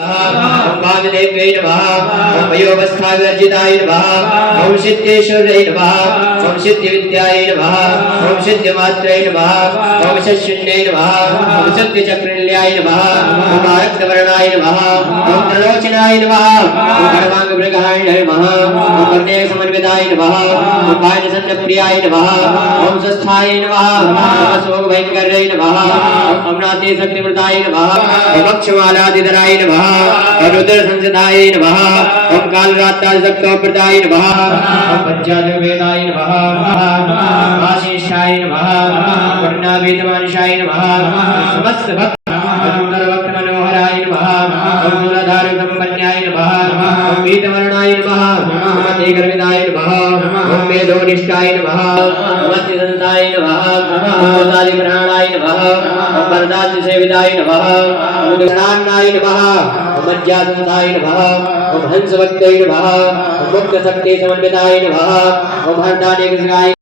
ओम वामदेव्यै नमः ओम वयोवस्थाविवर्जिताय नमः ओम सिद्धेश्वर्यै नमः ओम सिद्धिविद्यायै नमः ओम सिद्धिमात्रै नमः ओम शून्यै नमः ओम सिद्धिचक्रिल्याय नमः ओम रक्तवर्णाय नमः ओम त्रिलोचनाय नमः ओम सर्वांगमृगाय नमः ओम कर्णेयसमन्विताय नमः ओम वायुसन्नप्रियाय नमः ओम स्वस्थाय नमः ओम शोकभयङ्कर्यै नमः ओम अमनाते शक्तिमृताय नमः ओम अक्षमालादिधराय नमः ओम रुद्रसंसदाय नमः ओम कालरात्रादिशक्तोप्रदाय नमः ओम पंचाधिवेदाय नमः आशीषाय नमः वर्णाभीतमानुषाय नमः समस्त भक्त मनोहराय नमः ओम मूलाधारसंपन्नाय नमः ओम पीतवर्णाय नमः ओम तेगर्विदाय नमः ओम मेधोनिष्ठाय नमः ओम अत्यदन्ताय नमः ओम तालिप्राणाय नमः ओम वरदादिसेविताय नमः ओम गणान्नाय नमः ओम मज्जासुताय नमः ओम हंसभक्तये नमः ओम मुक्तशक्तिसमन्विताय नमः ओम हरदानेकसगाय